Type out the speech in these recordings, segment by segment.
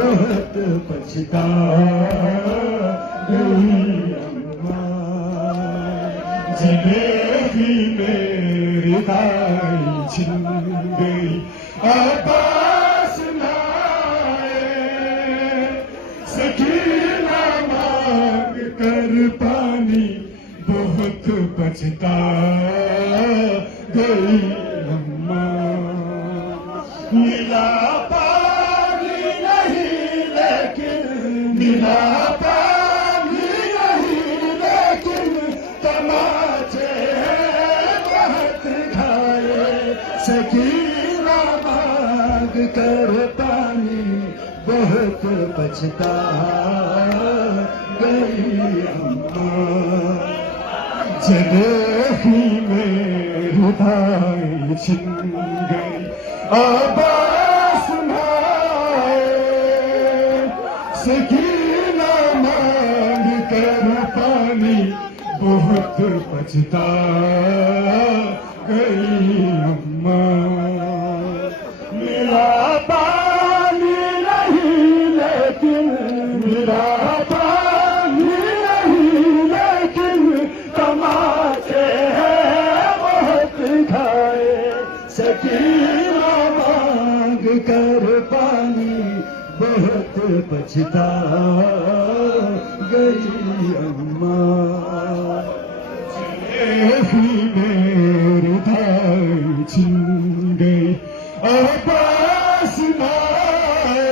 बहुत पछता गई अम्मा। जलेबी मेरी दाई छिन गई अब्बास लाए, सकीना मांग कर पानी बहुत पछता गई अम्मा। मिला पानी नहीं लेकिन, मिला पानी नहीं लेकिन तमाचे बहुत खाए, सकीना मांग कर पानी बहुत पछता गई अम्मा। जलेबी मेरी दाई छिन गई अब्बास लाए, सकीना मांग कर पानी बहुत पछता गई अम्मा। मेरा पानी नहीं लेकिन, मेरा पानी नहीं लेकिन तमाचे बहुत खाए, सकीना मांग कर पानी बहुत पछता गई अम्मा। जलेबी मेरी दाई छिन गई अब्बास लाए,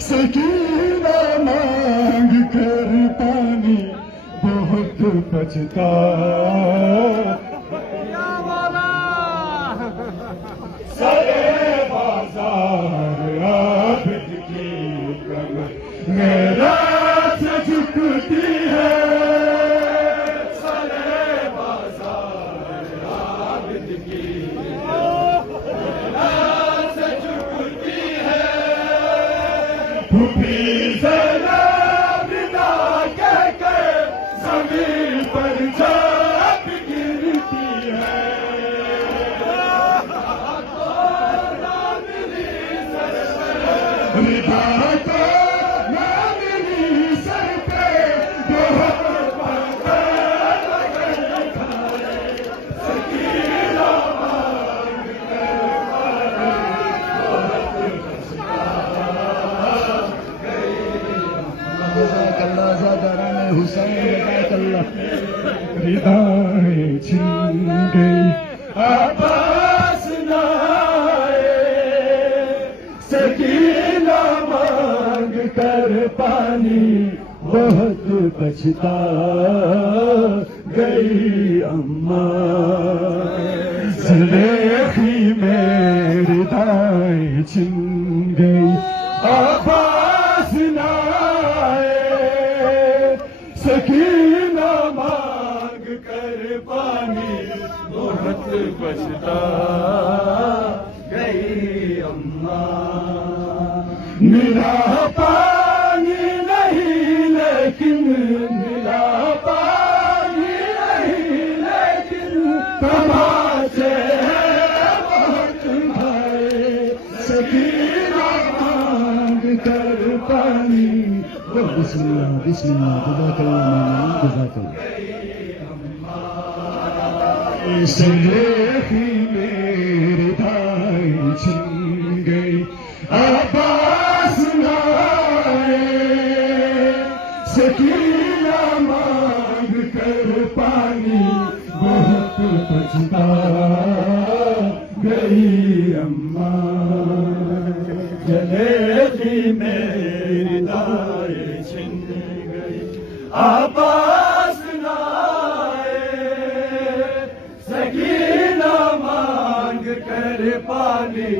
सकीना मांग कर पानी बहुत पछता सरे बाजार आबिद की कमर मेरा से झुकती है, सरे बाजार आबिद की मेरा से झुकती है। फूफी जरा बिना कहकर जमीन पर झाँप गिरती है, रिदा को ना मिली सर पे बहुत पत्थर खाए, सकीना मांग कर बहुत पछता गई अम्मा। ज़ादारान हुसैन जज़ाकल्लाह। रिदाएं छिन गई अब्बास लाए, सकीना मांग कर पानी बहुत पछता गई अम्मा। जलेबी मेरी दाई छिन गई अब्बास लाए, सकीना मांग कर पानी बहुत पछता गई अम्मा। मिला पानी नहीं लेकिन, मिला पानी नहीं लेकिन तमाचे बहुत खाए, सकीना मांग कर पानी। बिस्मिल्लाह बिस्मिल्लाह जज़ाकल्लाह जज़ाकल्लाह। जलेबी मेरी दाई छिन गई अब्बास लाए, सकीना मांग कर पानी बहुत पछता गई अम्मा। जलेबी मेरी दाई छिन गई अब्बास लाए, सकीना मांग कर पानी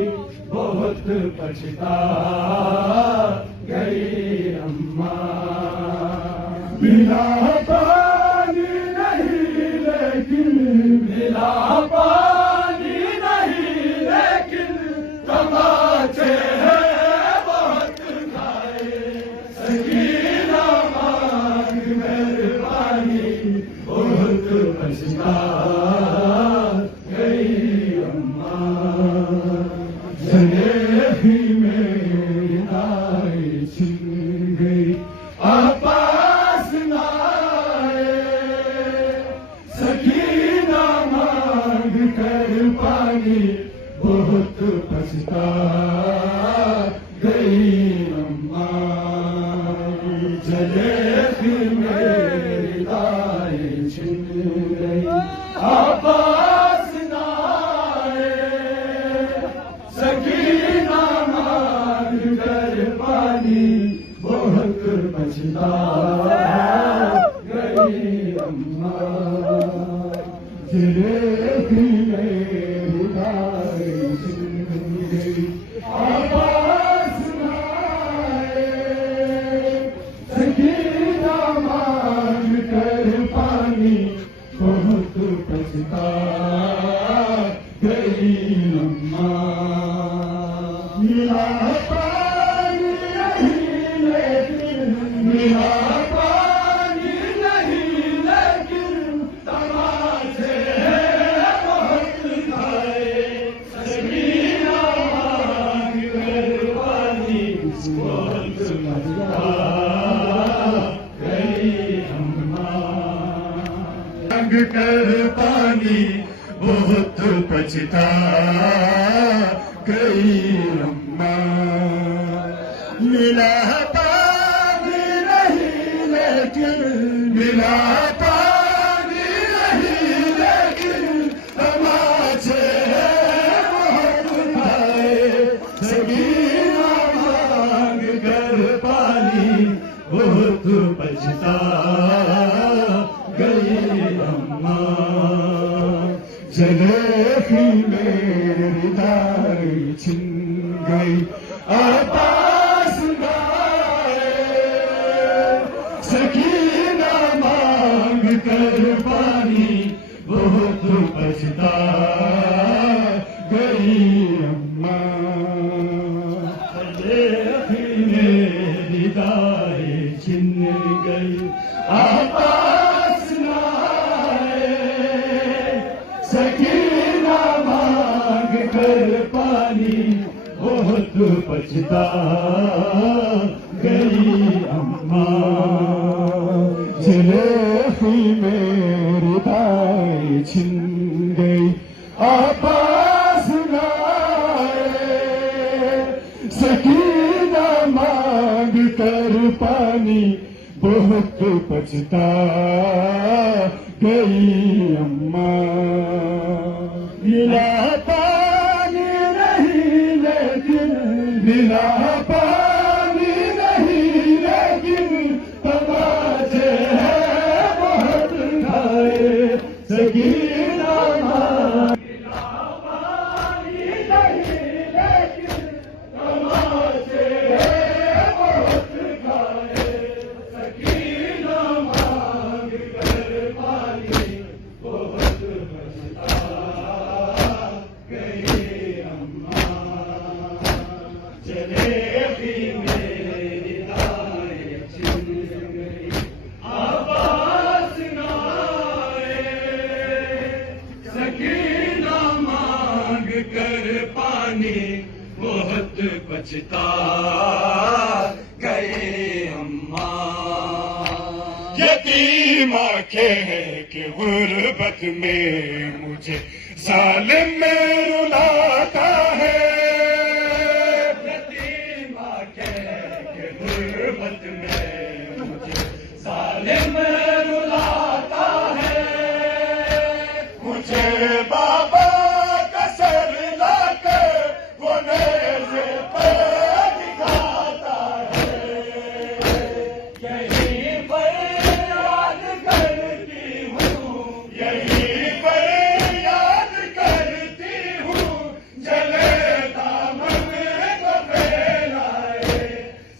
बहुत पछता गई अम्मा। मिला पानी नहीं लेकिन, मिला पानी नहीं लेकिन तमाचे बहुत खाए, सकीना मांग कर पानी बहुत पछता गई अम्मा। जलेबी मेरी पछता गई अम्मा जलेबी मेरी दाई छिन गई आवाज सुनाए सकीना मांग कर पानी बहुत पछता गई अम्मा मिला पानी नहीं लेकिन मिला पानी नहीं लेकिन तमाशे बहुत खाए सकीना मांग कर पानी बहुत पछता गई अम्मा मांग कर पानी बहुत पछता गई अम्मा मिला पानी नहीं लेकिन मिला पानी नहीं लेकिन तमाशे बहुत खाए सकीना मांग कर पानी बहुत पछता गई अम्मा जलेबी मेरी दाई छिन गई आवाज गाए सकीना मांग कर पानी बहुत पछता गई अम्मा जलेबी मेरी दाई छिन गई आवाज गाए सकीना मांग कर पानी बहुत पछता गई अम्मा जलेबी मेरी दाई छिन गई आवाज गाए सकीना मांग कर पानी बहुत पछता गई अम्मा मिला पानी नहीं लेकिन मिला पानी नहीं लेकिन तमाशे बहुत खाए सकीना मिला पानी नहीं लेकिन तमाशे बहुत खाए सकीना मांग कर पानी बहुत पछता गई अम्मा जलेबी मेरी दाई छिन गई आवाज गाए सकीना मांग कर पानी बहुत पछता गई अम्मा यतीमा कह के गुर्बत में मुझे जालिम में रुलाता है यतीमा कह के गुर्बत में मुझे जालिम में रुलाता है मुझे बाबा का सर लाकर वो नेज़े पे दिखाता है यहीं पर याद करती हूँ यहीं पर याद करती हूँ जले दामन को फैलाए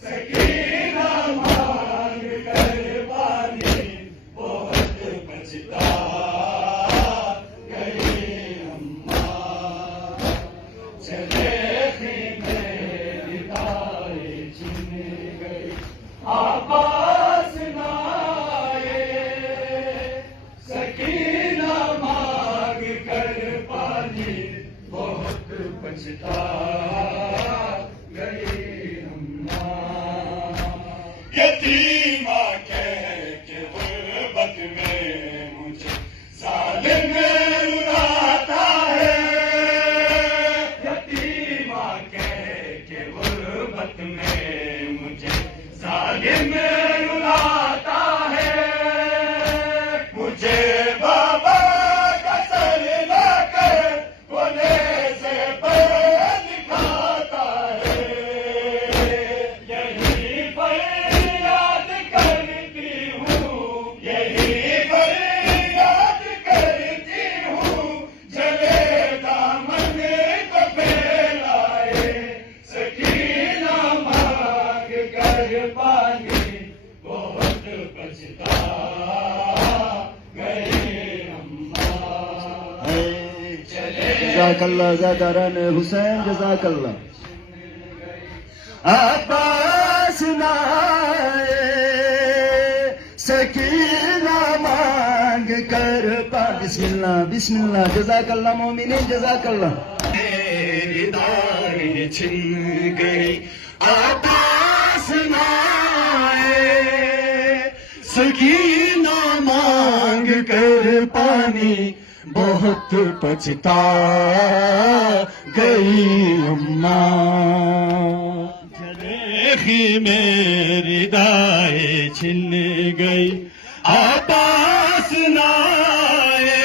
सकीना मांग कर पानी बहुत पछता गई अम्मा जलेबी मेरी दाई छिन गई आवाज गाए सकीना मांग कर पानी बहुत पछता गई अम्मा यतीमा कह के गुर्बत में मुझे जालिम रुलाता है यतीमा कह के गुर्बत में मुझे जालिम रुलाता है मुझे बाबा का सर लाकर वो नेज़े पे दिखाता है यहीं पर याद कर पानी बहुत पछता गए अम्मा। जज़ाकल्लाह ज़ाकरान हुसैन, जज़ाकल्लाह। अब्बास नाए सकीना मांग कर पा। बिस्मिल्लाह बिस्मिल्लाह, जज़ाकल्लाह मोमिनीन, जज़ाकल्लाह। मेरी दाढ़ी छिन गई अब्बास नाए सकीना मांग कर पानी बहुत पछता गई अम्मा। जलेखी मेरी दाए छिन गई अब्बास नाए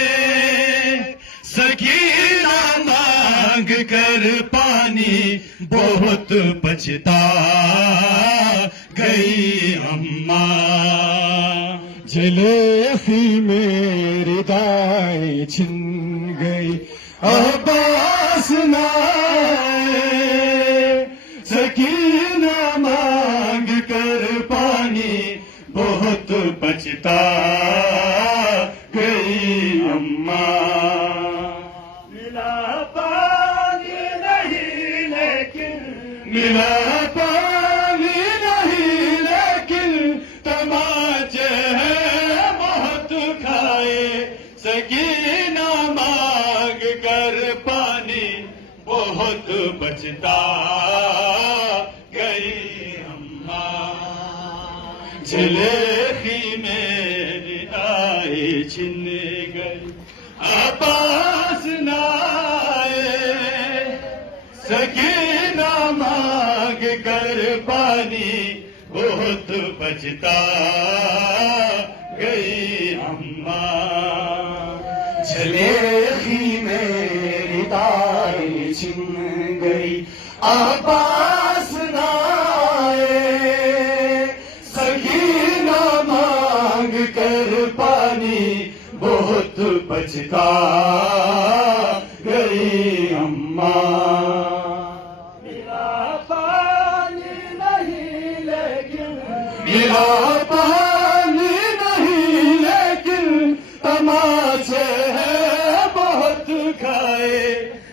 सकीना मांग कर पानी बहुत पछता गई अम्मा। जलेखी मेरी दाएं छिन गई अब्बास नाए सकीना मांग कर पानी बहुत पछता गई अम्मा। मिला पानी नहीं लेकिन मिला पानी नहीं लेकिन तमाचे हैं बहुत खाए। सकीना मांग कर पानी बहुत बचता गई अम्मा। जलेखी मेरी दाए छिन गई अब्बास नाए सकीना मांग कर पानी बहुत बचता गई अम्मा। जलेखी मेरी दाएं छिन गई अब्बास नाए सकीना मांग कर पानी बहुत बचता गई अम्मा। मिला पानी नहीं लेकिन मिला पानी नहीं लेकिन तमाशे हैं बहुत खाए।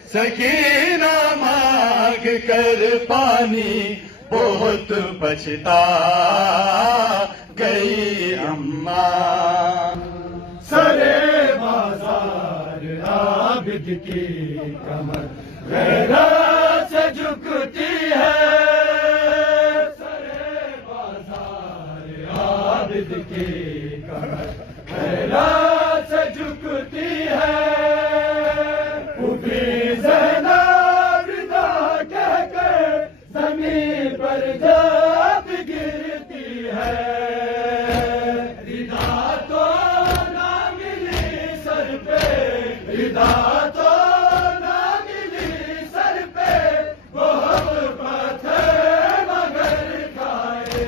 सकीना मांग कर पानी बहुत बचता गई अम्मा। सरे बाजार आबिद की कमर गैरत से झुकती है। सरे बाजार आबिद की कमर गैरत से झुकती है। उभी ज़ैनब रिदा कहकर जमीन पर जब गिरती है। रिदा तो ना मिली सर पे, रिदा तो ना मिली सर पे, बहुत पत्थर मगर खाए।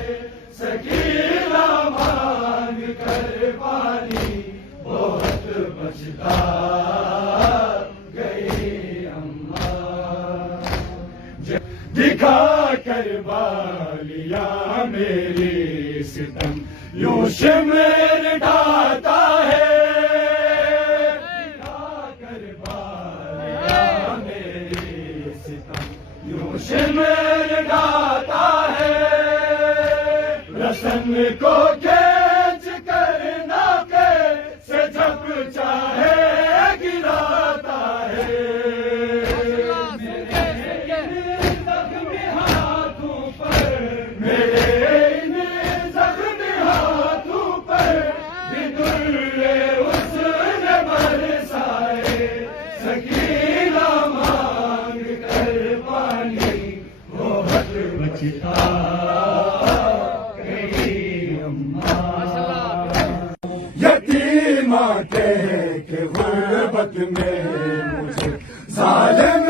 सकीना मांग कर पानी बहुत बचता गई अम्मा। दिखा कर बालिया मेरी सितम यूं शिमर ढाता है। दिखा कर बालिया मेरी सितम यूं शिमर ढाता है। रसन को खींच कर नाके से जब चाहे गिराता है। यतीमा के गुर्बत में मुझे जालिम